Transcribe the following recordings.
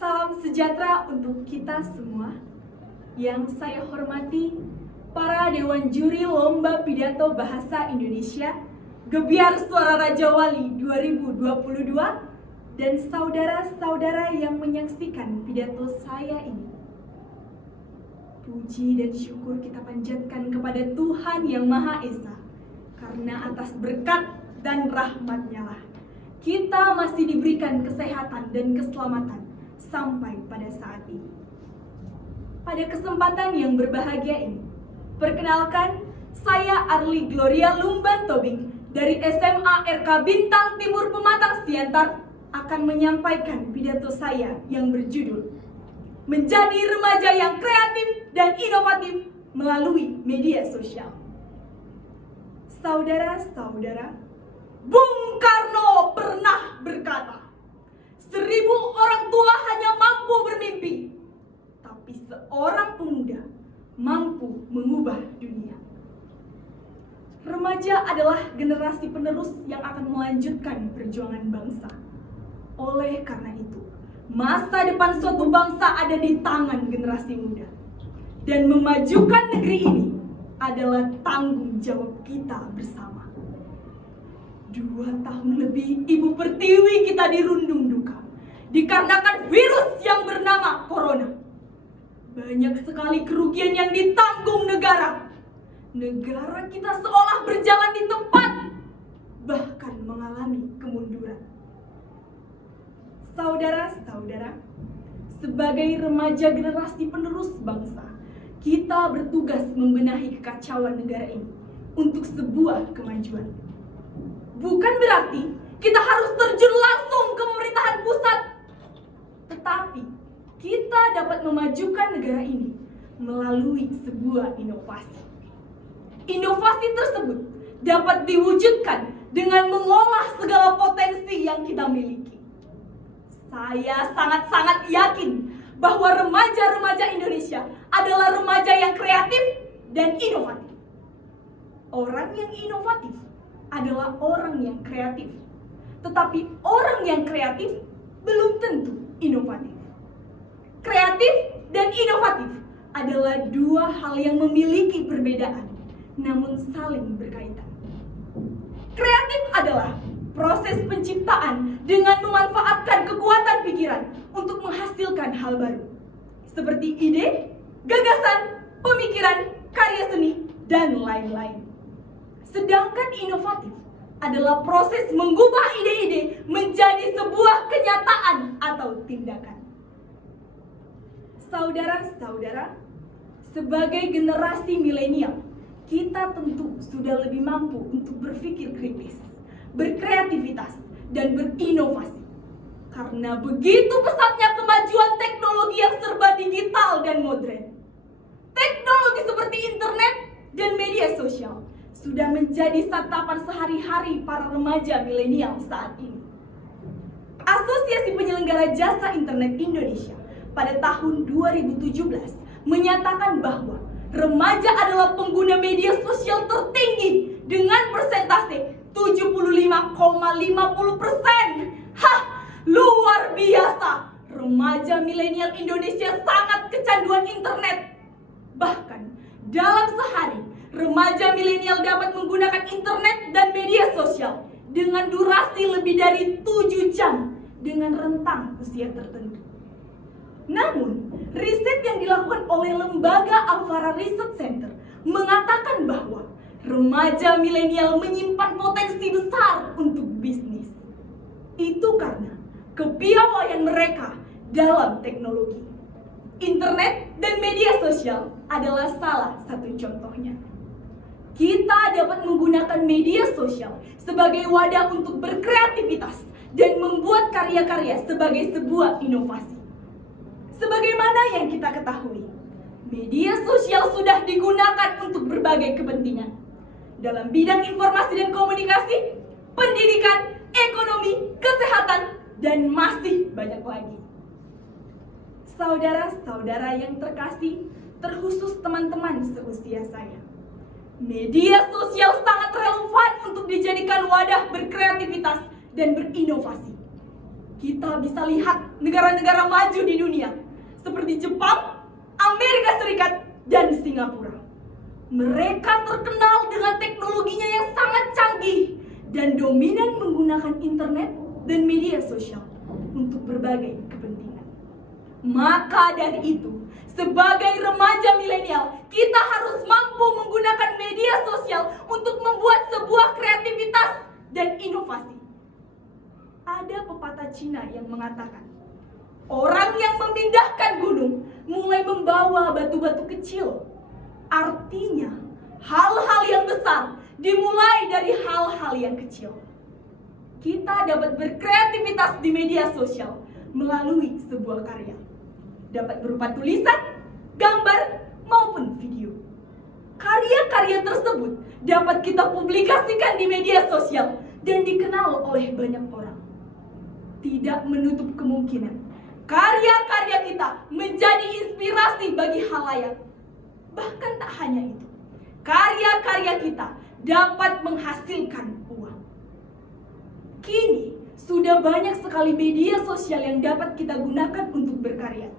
Salam sejahtera untuk kita semua. Yang saya hormati para Dewan Juri Lomba Pidato Bahasa Indonesia Gebiar Suara Raja Wali 2022 dan saudara-saudara yang menyaksikan pidato saya ini. Puji dan syukur kita panjatkan kepada Tuhan Yang Maha Esa, karena atas berkat dan rahmat-Nya lah kita masih diberikan kesehatan dan keselamatan sampai pada saat ini. Pada kesempatan yang berbahagia ini, perkenalkan, saya Arli Gloria Lumban Tobing dari SMA RK Bintang Timur Pematang Siantar akan menyampaikan pidato saya yang berjudul Menjadi Remaja yang Kreatif dan Inovatif Melalui Media Sosial. Saudara-saudara, Bung Karno pernah berkata, 1000 orang tua hanya mampu bermimpi, tapi seorang pemuda mampu mengubah dunia. Remaja adalah generasi penerus yang akan melanjutkan perjuangan bangsa. Oleh karena itu, masa depan suatu bangsa ada di tangan generasi muda. Dan memajukan negeri ini adalah tanggung jawab kita bersama. 2 tahun lebih Ibu Pertiwi kita dirundung duka dikarenakan virus yang bernama Corona. Banyak sekali kerugian yang ditanggung negara. Negara kita seolah berjalan di tempat, bahkan mengalami kemunduran. Saudara-saudara, sebagai remaja generasi penerus bangsa, kita bertugas membenahi kekacauan negara ini untuk sebuah kemajuan. Bukan berarti kita harus terjun langsung ke pemerintahan pusat, tetapi kita dapat memajukan negara ini melalui sebuah inovasi. Inovasi tersebut dapat diwujudkan dengan mengolah segala potensi yang kita miliki. Saya sangat-sangat yakin bahwa remaja-remaja Indonesia adalah remaja yang kreatif dan inovatif. Orang yang inovatif adalah orang yang kreatif. Tetapi orang yang kreatif belum tentu inovatif. Kreatif dan inovatif adalah 2 hal yang memiliki perbedaan, namun saling berkaitan. Kreatif adalah proses penciptaan dengan memanfaatkan kekuatan pikiran untuk menghasilkan hal baru, seperti ide, gagasan, pemikiran, karya seni, dan lain-lain. Sedangkan inovatif adalah proses mengubah ide-ide menjadi sebuah kenyataan atau tindakan. Saudara-saudara, sebagai generasi milenial, kita tentu sudah lebih mampu untuk berpikir kritis, berkreativitas, dan berinovasi. Karena begitu pesatnya kemajuan teknologi yang serba digital dan modern. Teknologi seperti internet dan media sosial sudah menjadi santapan sehari-hari para remaja milenial saat ini. Asosiasi Penyelenggara Jasa Internet Indonesia pada tahun 2017 menyatakan bahwa remaja adalah pengguna media sosial tertinggi dengan persentase 75,50%. Hah, luar biasa. Remaja milenial Indonesia sangat kecanduan internet. Bahkan dalam sehari, remaja milenial dapat menggunakan internet dan media sosial dengan durasi lebih dari 7 jam dengan rentang usia tertentu. Namun, riset yang dilakukan oleh lembaga Alfara Research Center mengatakan bahwa remaja milenial menyimpan potensi besar untuk bisnis. Itu karena kepiawaian mereka dalam teknologi. Internet dan media sosial adalah salah satu contohnya. Kita dapat menggunakan media sosial sebagai wadah untuk berkreativitas dan membuat karya-karya sebagai sebuah inovasi. Sebagaimana yang kita ketahui, media sosial sudah digunakan untuk berbagai kepentingan dalam bidang informasi dan komunikasi, pendidikan, ekonomi, kesehatan, dan masih banyak lagi. Saudara-saudara yang terkasih, terkhusus teman-teman seusia saya, media sosial sangat relevan untuk dijadikan wadah berkreativitas dan berinovasi. kita bisa lihat negara-negara maju di dunia seperti Jepang, Amerika Serikat, dan Singapura. Mereka terkenal dengan teknologinya yang sangat canggih dan dominan menggunakan internet dan media sosial untuk berbagai kepentingan. Maka dari itu, sebagai remaja milenial, kita harus mampu menggunakan media sosial untuk membuat sebuah kreativitas dan inovasi. Ada pepatah Cina yang mengatakan, orang yang memindahkan gunung mulai membawa batu-batu kecil. Artinya, hal-hal yang besar dimulai dari hal-hal yang kecil. Kita dapat berkreativitas di media sosial melalui sebuah karya. Dapat berupa tulisan, gambar, maupun video. Karya-karya tersebut dapat kita publikasikan di media sosial dan dikenal oleh banyak orang. Tidak menutup kemungkinan karya-karya kita menjadi inspirasi bagi khalayak. Bahkan tak hanya itu, karya-karya kita dapat menghasilkan uang. Kini, sudah banyak sekali media sosial yang dapat kita gunakan untuk berkarya.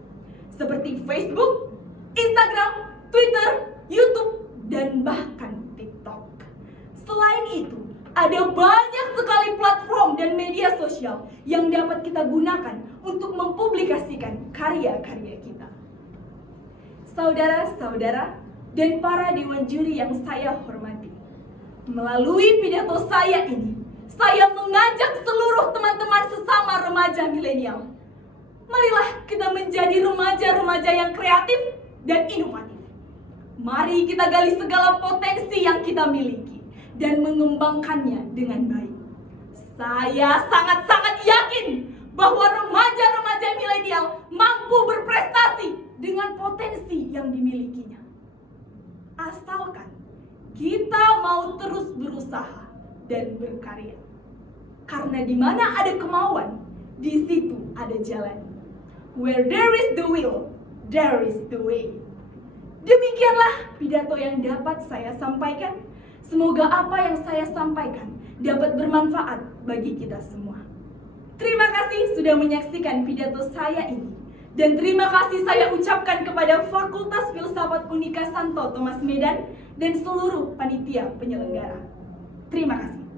Seperti Facebook, Instagram, Twitter, YouTube, dan bahkan TikTok. Selain itu, ada banyak sekali platform dan media sosial yang dapat kita gunakan untuk mempublikasikan karya-karya kita. Saudara-saudara dan para dewan juri yang saya hormati, melalui pidato saya ini, saya mengajak seluruh teman-teman sesama remaja milenial. Marilah kita menjadi remaja-remaja yang kreatif dan inovatif. Mari kita gali segala potensi yang kita miliki dan mengembangkannya dengan baik. Saya sangat-sangat yakin bahwa remaja-remaja milenial mampu berprestasi dengan potensi yang dimilikinya. Asalkan kita mau terus berusaha dan berkarya. Karena di mana ada kemauan, di situ ada jalan. Where there is the will, there is the way. Demikianlah pidato yang dapat saya sampaikan. Semoga apa yang saya sampaikan dapat bermanfaat bagi kita semua. Terima kasih sudah menyaksikan pidato saya ini. Dan terima kasih saya ucapkan kepada Fakultas Filsafat Unika Santo Tomas Medan dan seluruh panitia penyelenggara. Terima kasih.